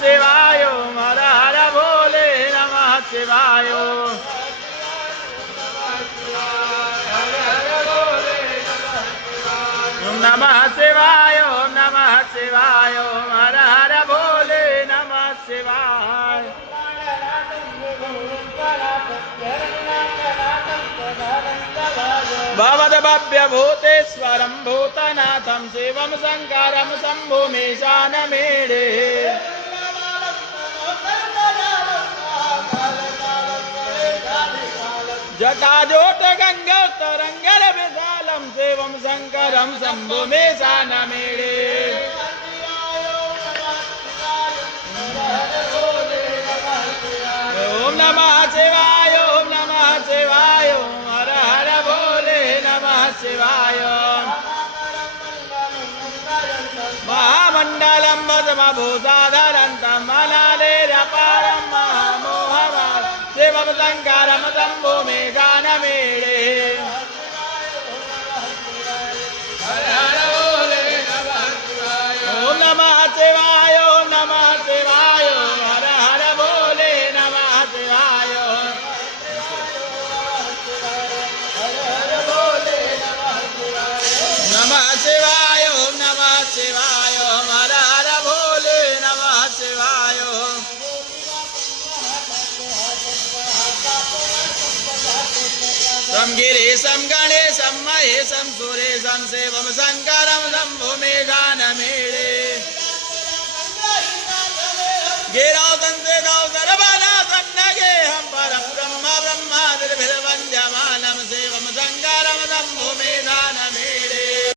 शिवाय ओम हर हर भोले नमः शिवाय ओम नमः शिवाय ओम नमः शिवाय ओम हर हर भोले नमः शिवाय भवद्भव्यभूतेश्वरं भूतनाथं शिवं शङ्करं शम्भुमीशानमीडे जटाजोटगङ्गोत्तरङ्गलविशालं शिवं शङ्करं शम्भुमीशानमीडे ओम नमः शिवाय ओम नमः शिवाय ओम हर हर भोले नमः शिवाय महामण्डलं भस्मभूषाधरन्तं मलालेरपारं महामोहमार शिवं शङ्करं शम्भुमीशानमीडे ओम नमः शिवाय ओम नमः शिवाय ओम हर हर भोले नमः शिवाय नमः शिवाय ओम नमः शिवाय ओम हर हर भोले नमः शिवाय गिरीशं गणेशं महेशं सुरेशं शिवं शङ्करं शम्भुमीशानमीडे